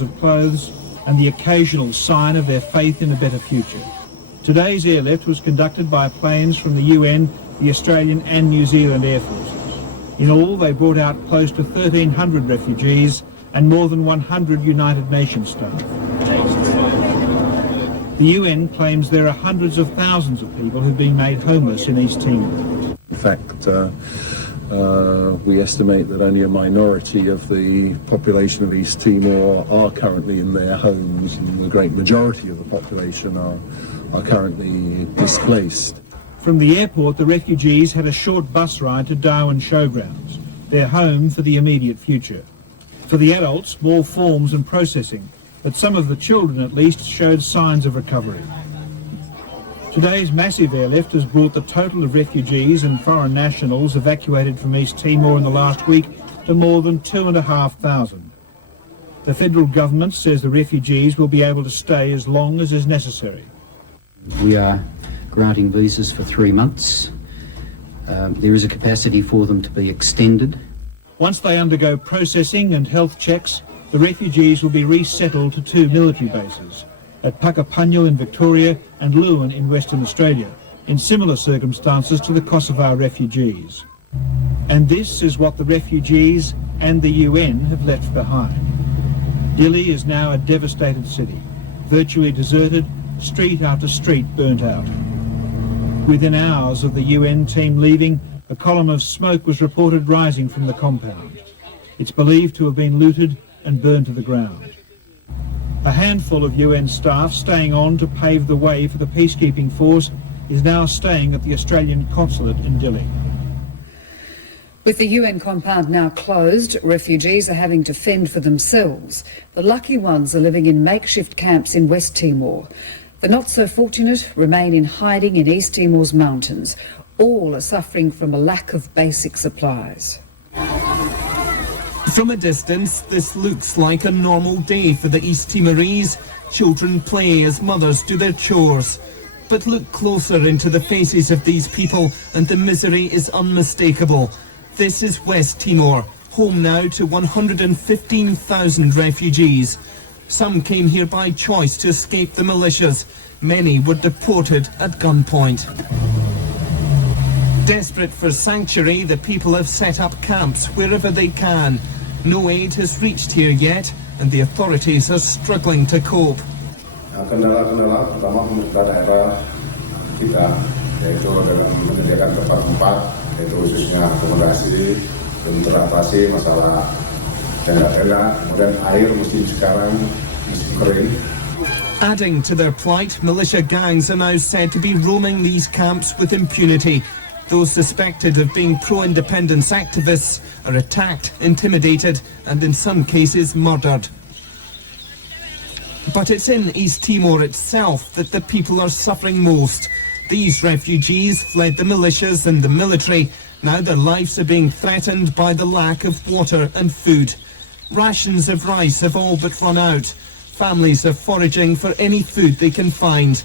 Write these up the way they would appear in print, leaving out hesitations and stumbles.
articles of clothes and the occasional sign of their faith in a better future. Today's airlift was conducted by planes from the UN, the Australian and New Zealand Air Forces. In all, they brought out close to 1,300 refugees and more than 100 United Nations staff. The UN claims there are hundreds of thousands of people who've been made homeless in East Timor. In fact, we estimate that only a minority of the population of East Timor are currently in their homes, and the great majority of the population are currently displaced. From the airport, the refugees had a short bus ride to Darwin Showgrounds, their home for the immediate future. For the adults, more forms and processing, but some of the children at least showed signs of recovery. Today's massive airlift has brought the total of refugees and foreign nationals evacuated from East Timor in the last week to more than 2,500. The federal government says the refugees will be able to stay as long as is necessary. We are granting visas for 3 months. There is a capacity for them to be extended. Once they undergo processing and health checks, the refugees will be resettled to 2 military bases, at Puckapunyal in Victoria and Lewin in Western Australia, in similar circumstances to the Kosovo refugees. And this is what the refugees and the UN have left behind. Dili is now a devastated city, virtually deserted, street after street burnt out. Within hours of the UN team leaving, a column of smoke was reported rising from the compound. It's believed to have been looted and burned to the ground. A handful of UN staff staying on to pave the way for the peacekeeping force is now staying at the Australian consulate in Dili. With the UN compound now closed, refugees are having to fend for themselves. The lucky ones are living in makeshift camps in West Timor. The not so fortunate remain in hiding in East Timor's mountains. All are suffering from a lack of basic supplies. From a distance, this looks like a normal day for the East Timorese. Children play as mothers do their chores. But look closer into the faces of these people and the misery is unmistakable. This is West Timor, home now to 115,000 refugees. Some came here by choice to escape the militias. Many were deported at gunpoint. Desperate for sanctuary, the people have set up camps wherever they can. No aid has reached here yet, and the authorities are struggling to cope. Kendala-kendala pertama pemerintah daerah kita, yaitu dalam menyediakan tempat-tempat, yaitu khususnya akomodasi, dan teratasi masalah tenda-tenda, kemudian air musim sekarang musim kering. Adding to their plight, militia gangs are now said to be roaming these camps with impunity. Those suspected of being pro-independence activists are attacked, intimidated, and in some cases murdered. But it's in East Timor itself that the people are suffering most. These refugees fled the militias and the military. Now their lives are being threatened by the lack of water and food. Rations of rice have all but run out. Families are foraging for any food they can find.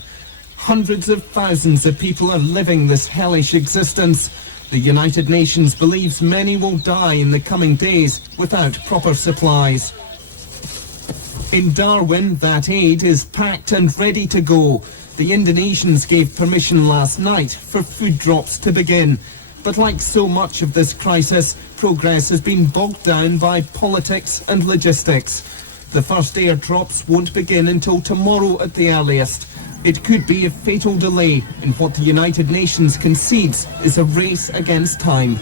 Hundreds of thousands of people are living this hellish existence. The United Nations believes many will die in the coming days without proper supplies. In Darwin, that aid is packed and ready to go. The Indonesians gave permission last night for food drops to begin. But like so much of this crisis, progress has been bogged down by politics and logistics. The first airdrops won't begin until tomorrow at the earliest. It could be a fatal delay in what the United Nations concedes is a race against time.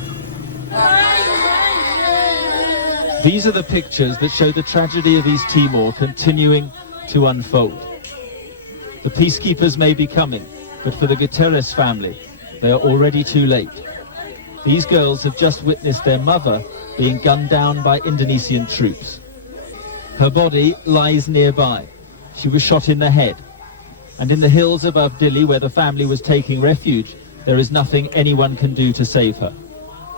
These are the pictures that show the tragedy of East Timor continuing to unfold. The peacekeepers may be coming, but for the Guterres family, they are already too late. These girls have just witnessed their mother being gunned down by Indonesian troops. Her body lies nearby. She was shot in the head. And in the hills above Dili, where the family was taking refuge, there is nothing anyone can do to save her.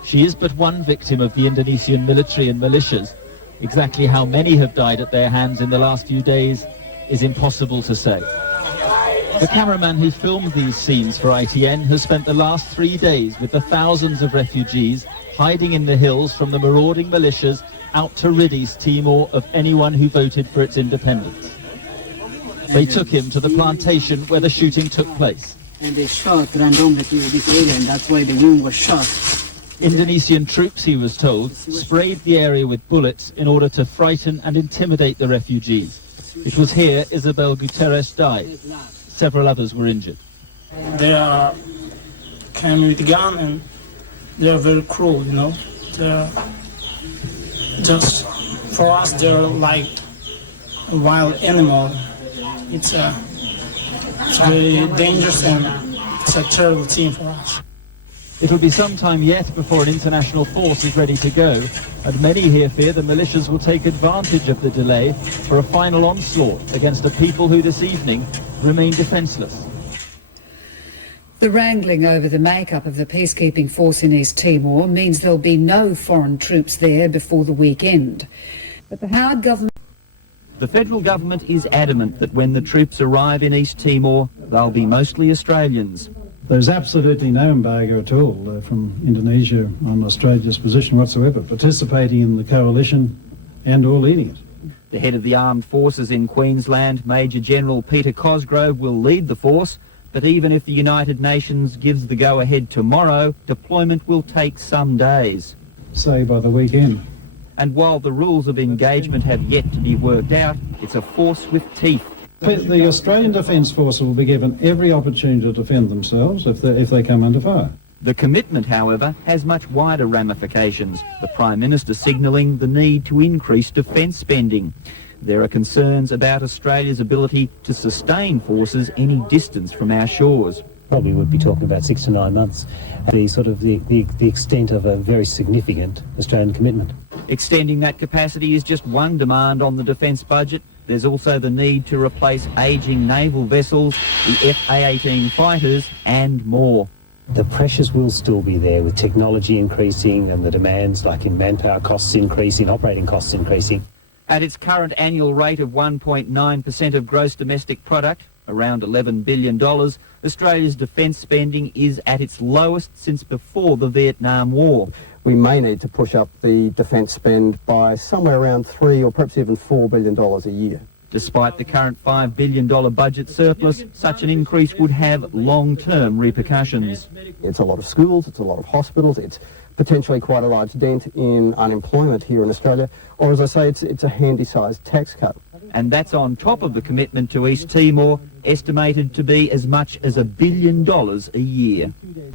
She is but one victim of the Indonesian military and militias. Exactly how many have died at their hands in the last few days is impossible to say. The cameraman who filmed these scenes for ITN has spent the last 3 days with the thousands of refugees hiding in the hills from the marauding militias out to rid East Timor of anyone who voted for its independence. They took him to the plantation where the shooting took place. And they shot randomly to this area, and that's why the woman was shot. Indonesian troops, he was told, sprayed the area with bullets in order to frighten and intimidate the refugees. It was here Isabel Guterres died. Several others were injured. They came with a gun and they are very cruel, you know. They're just, for us, they're like a wild animal. It's very dangerous and it's a terrible thing for us. It'll be some time yet before an international force is ready to go, and many here fear the militias will take advantage of the delay for a final onslaught against a people who this evening remain defenceless. The wrangling over the makeup of the peacekeeping force in East Timor means there'll be no foreign troops there before the weekend. But the Howard government... The federal government is adamant that when the troops arrive in East Timor, they'll be mostly Australians. There's absolutely no embargo at all from Indonesia on Australia's position whatsoever, participating in the coalition and or leading it. The head of the armed forces in Queensland, Major General Peter Cosgrove, will lead the force, but even if the United Nations gives the go-ahead tomorrow, deployment will take some days. Say by the weekend. And while the rules of engagement have yet to be worked out, it's a force with teeth. The Australian Defence Force will be given every opportunity to defend themselves if they come under fire. The commitment, however, has much wider ramifications, the Prime Minister signalling the need to increase defence spending. There are concerns about Australia's ability to sustain forces any distance from our shores. Probably would be talking about 6 to 9 months, the extent of a very significant Australian commitment. Extending that capacity is just one demand on the defence budget. There's also the need to replace ageing naval vessels, the F-A-18 fighters, and more. The pressures will still be there with technology increasing and the demands, like in manpower costs increasing, operating costs increasing. At its current annual rate of 1.9% of gross domestic product, around $11 billion, Australia's defence spending is at its lowest since before the Vietnam War. We may need to push up the defence spend by somewhere around $3 or perhaps even $4 billion a year. Despite the current $5 billion budget surplus, such an increase would have long-term repercussions. It's a lot of schools, it's a lot of hospitals, it's potentially quite a large dent in unemployment here in Australia, or as I say, it's a handy-sized tax cut. And that's on top of the commitment to East Timor, estimated to be as much as $1 billion a year.